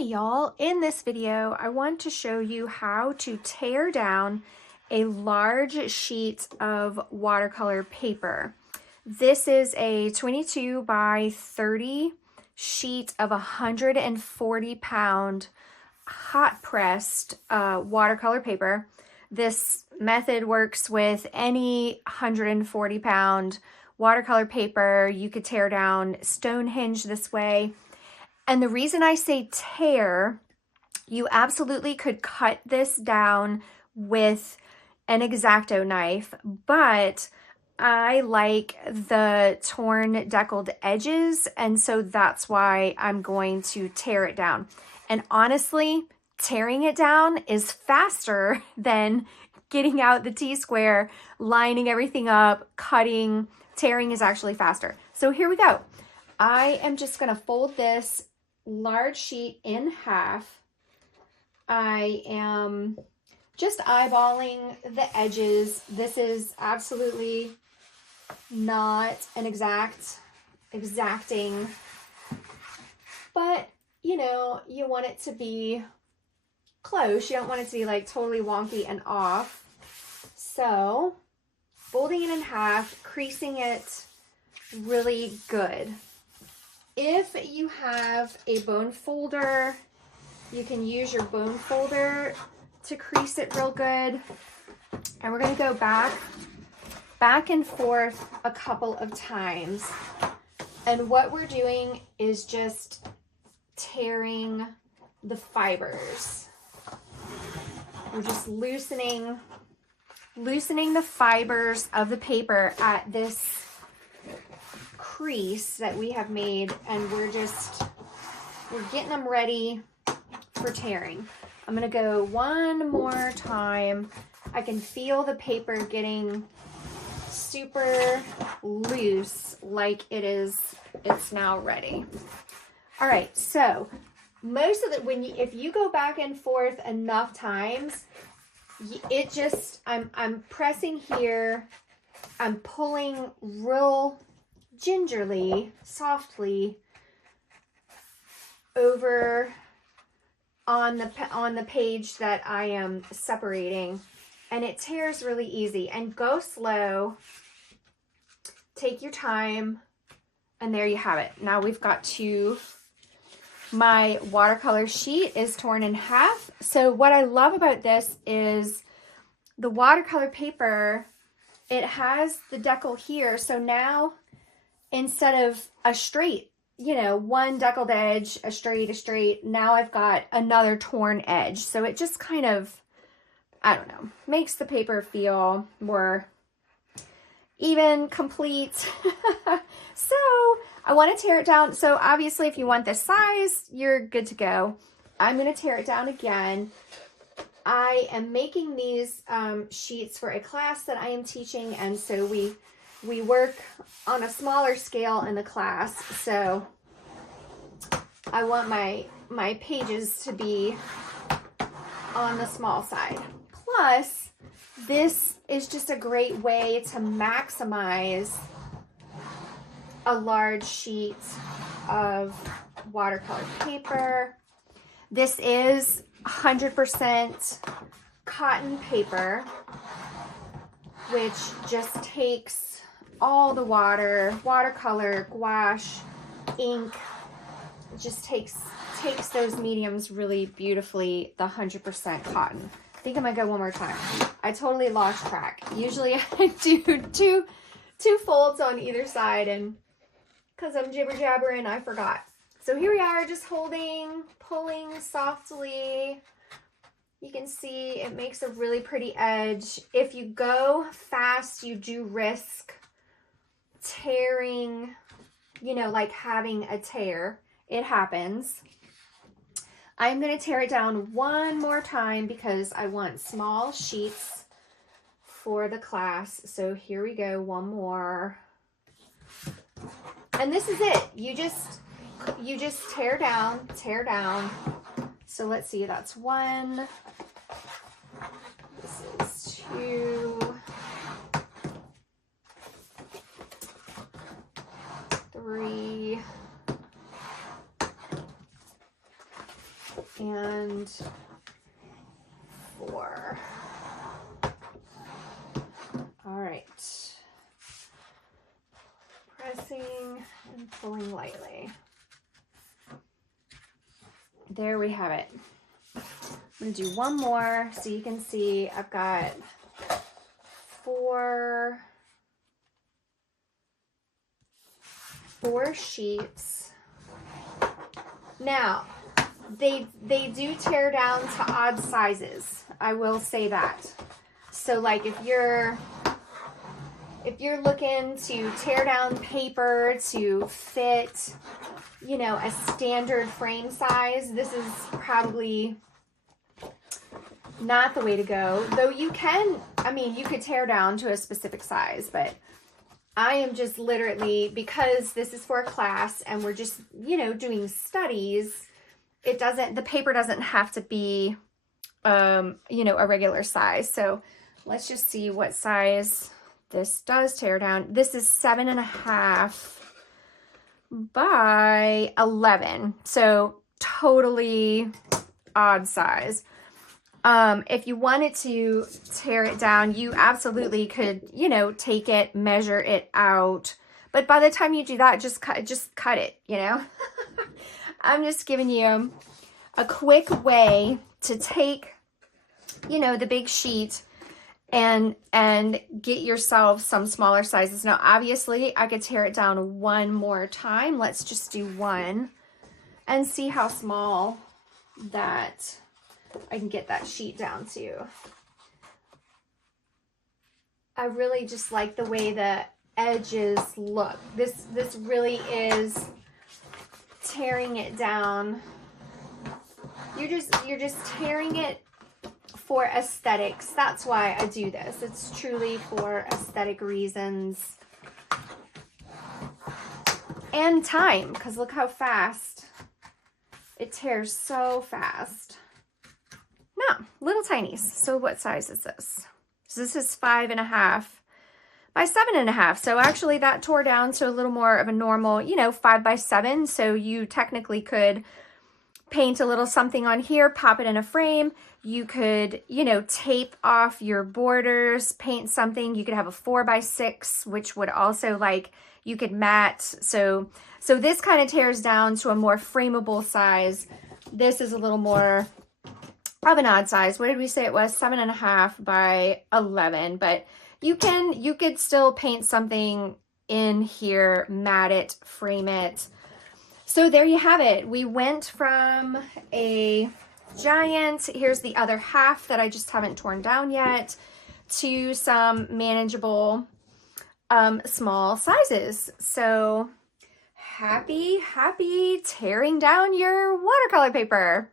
Hey y'all, in this video I want to show you how to tear down a large sheet of watercolor paper. This is a 22 by 30 sheet of 140-pound hot pressed watercolor paper. This method works with any 140-pound watercolor paper. You could tear down Stonehenge this way. And the reason I say tear, you absolutely could cut this down with an X-Acto knife, but I like the torn deckled edges, and so that's why I'm going to tear it down. And honestly, tearing it down is faster than getting out the T-square, lining everything up, cutting. Tearing is actually faster. So here we go. I am just going to fold this large sheet in half. I am just eyeballing the edges. This is absolutely not an exacting, but you know, you want it to be close. You don't want it to be like totally wonky and off. So folding it in half, creasing it really good. If you have a bone folder, you can use your bone folder to crease it real good. And we're going to go back and forth a couple of times. And what we're doing is just tearing the fibers. We're just loosening the fibers of the paper at this crease that we have made, and we're getting them ready for tearing. I'm gonna go one more time. I can feel the paper getting super loose, like it's now ready. All right, so most of if you go back and forth enough times, it just, I'm pressing here, I'm pulling real gingerly, softly over on the page that I am separating, and it tears really easy. And go slow, take your time, and there you have it. Now we've got my watercolor sheet is torn in half. So what I love about this is the watercolor paper, it has the decal here. So now instead of a straight, you know, one deckled edge, a straight, now I've got another torn edge. So it just kind of, I don't know, makes the paper feel more even, complete. So I want to tear it down. So obviously if you want this size, you're good to go. I'm going to tear it down again. I am making these sheets for a class that I am teaching, and so we work on a smaller scale in the class, so I want my pages to be on the small side. Plus, this is just a great way to maximize a large sheet of watercolor paper. This is 100% cotton paper, which just takes all the watercolor, gouache, ink, just takes those mediums really beautifully, the 100% cotton. I think I'm gonna go one more time. I totally lost track. Usually I do two folds on either side, and because I'm jibber jabbering, I forgot. So here we are, just pulling softly. You can see it makes a really pretty edge. If you go fast, you do risk tearing, you know, like having a tear. It happens. I'm going to tear it down one more time because I want small sheets for the class. So here we go, one more. And this is it. You just tear down. So let's see, that's 1. This is 2. 3. and 4. All right. Pressing and pulling lightly. There we have it. I'm going to do one more so you can see I've got 4 sheets. Now, they do tear down to odd sizes. I will say that. So like if you're looking to tear down paper to fit, you know, a standard frame size, this is probably not the way to go. Though you can, I mean, you could tear down to a specific size, but I am just literally, because this is for a class and we're just, you know, doing studies, the paper doesn't have to be, you know, a regular size. So let's just see what size this does tear down. This is 7.5 by 11. So totally odd size. If you wanted to tear it down, you absolutely could, you know, take it, measure it out. But by the time you do that, just cut it, you know. I'm just giving you a quick way to take, you know, the big sheet and get yourself some smaller sizes. Now, obviously, I could tear it down one more time. Let's just do one and see how small that I can get that sheet down to. I really just like the way the edges look. This really is tearing it down. You're just tearing it for aesthetics. That's why I do this. It's truly for aesthetic reasons. And time, because look how fast it tears, so fast. No, little tinies. So what size is this? So this is 5.5 by 7.5. So actually that tore down to a little more of a normal, you know, 5 by 7. So you technically could paint a little something on here, pop it in a frame. You could, you know, tape off your borders, paint something. You could have a 4 by 6, which would also, like, you could mat. So this kind of tears down to a more frameable size. This is a little more of an odd size. What did we say it was? 7.5 by 11. But you could still paint something in here, mat it, frame it. So there you have it. We went from a giant, here's the other half that I just haven't torn down yet, to some manageable small sizes. So happy tearing down your watercolor paper.